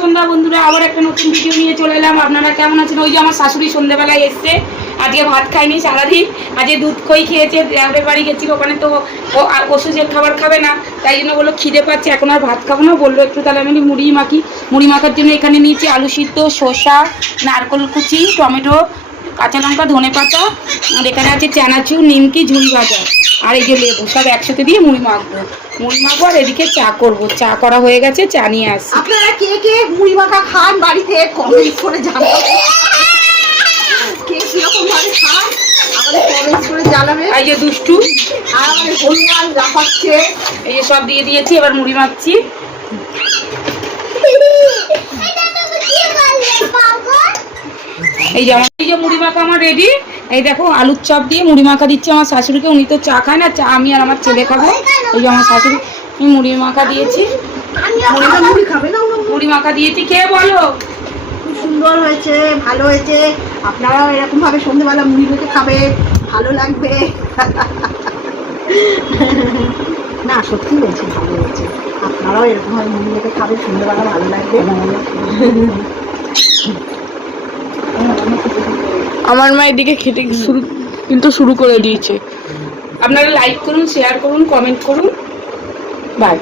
সন্ধ্যা বন্ধুরা, আবার একটা নতুন ভিডিও নিয়ে চলে এলাম। আপনারা কেমন আছেন? ওই যে আমার শাশুড়ি সন্ধ্যেবেলায় এসছে, আজকে ভাত খায়নি সারাদিন, আজকে দুধ খই খেয়েছে। দেওরের বাড়ি গেছিল, ওখানে তো ওষুধের খাবার খাবে না, তাই জন্য বললো খিদে পাচ্ছে, এখন আর ভাত খাবো না। বললো একটু তাহলে আমি মুড়ি মাখি। মুড়ি মাখার জন্য এখানে নিয়েছি আলু সিদ্ধ, শসা, নারকেল কুচি, টমেটো, কাঁচা লঙ্কা, ধনে পাতা, আর এখানে আছে চানাচুর, নিমকি, ঝুড়ি ভাজা, আর এই যে লেবু, সব একসাথে দিয়ে মুড়ি মাখবো। মুড়ি মাখবো আর এদিকে চা করবো। চা করা হয়ে গেছে, চা নিয়ে আসছি। আপনারা কে কে মুড়ি মাখা খান বাড়িতে কমেন্ট করে জানাবেন। কে কিরকম ভাবে খান আমাদের কমেন্ট করে জানাবেন। এই যে দুষ্টু, আর আমাদের হনুমান লাফাচ্ছে। এই যে সব দিয়ে দিয়েছি, এবার মুড়ি মাখছি। এই যে আমার এই যে মুড়ি মাখা আমার রেডি। এই দেখো আলুর চপ দিয়ে মুড়ি মাখা দিচ্ছি আমার শাশুড়িকে, উনি তো চা খায় না, চা আমি আর আমার ছেলে খাবো। এই যে আমার শাশুড়ি মুড়ি মাখা দিয়েছি, মুড়ি খাবে না? মুড়ি মাখা দিয়েছি, খেয়ে বলো। খুব সুন্দর হয়েছে, ভালো হয়েছে। আপনারাও এরকম ভাবে সন্ধ্যেবেলা মুড়ি মেখে খাবে, ভালো লাগবে। না সত্যি বলছি, ভালো হয়েছে। আপনারাও এরকম ভাবে মুড়ি মেখে খাবে, সন্ধ্যেবেলা ভালো লাগবে। আমার মা এদিকে খেতে শুরু করে দিয়েছে। আপনারা লাইক করুন, শেয়ার করুন, কমেন্ট করুন। বাই।